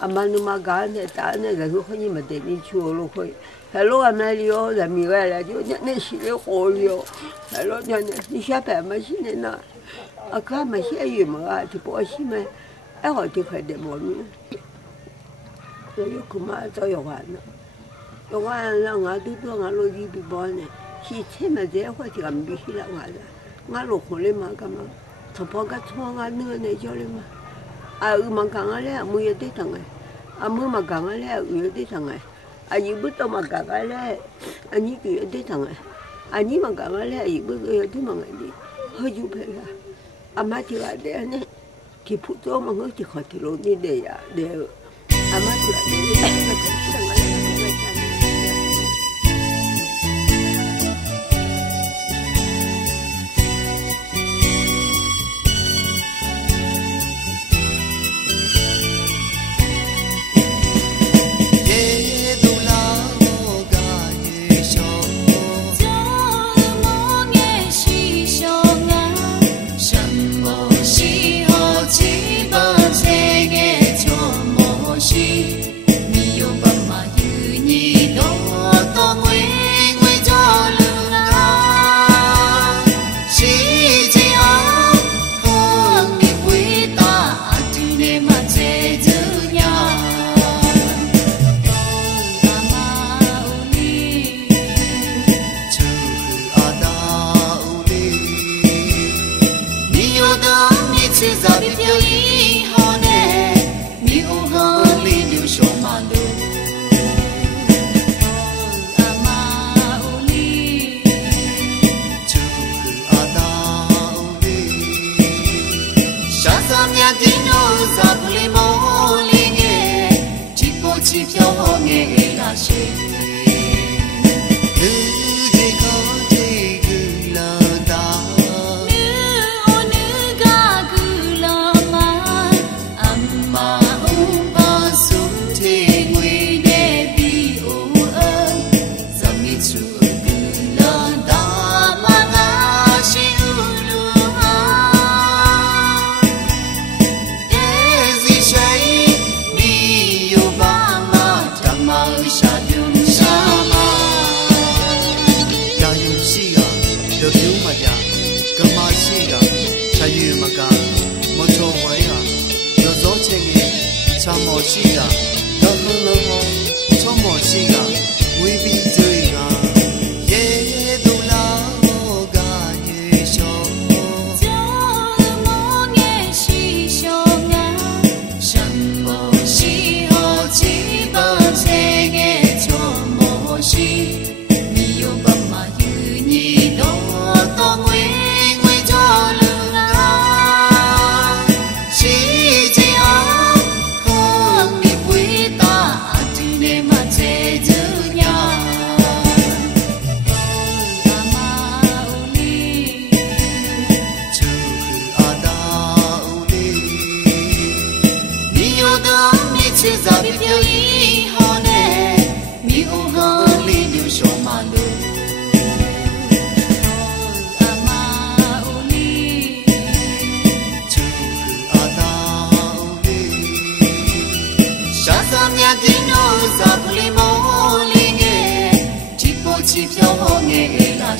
Amanuma gane tane la ruhani madeni chulo koi. Hello Amelio, la miwela jo ne shile holio. Hello ne ni shape machine na. Aka machine yuma ti po shime. E ho ti khade monu. Yo kuma to yo wana. Yo wana nga du do nga lo ji bi bone. Chi chema de ho ti ga mi hi la nga la. Nga lo khole ma ka ma. Thopo ga thwa nga ne jo le ma. A mangangale amuye de tangai. Amu magangale uye de tangai. Ani buto magangale ani uye de tangai. Ani magangale ibu uye de mangai. Hoju pela. Amati wa de ne ki puto mango ti khotilo ni de ya de. Amati wa de ne tangai. Chỉ phiêu hồn nghe là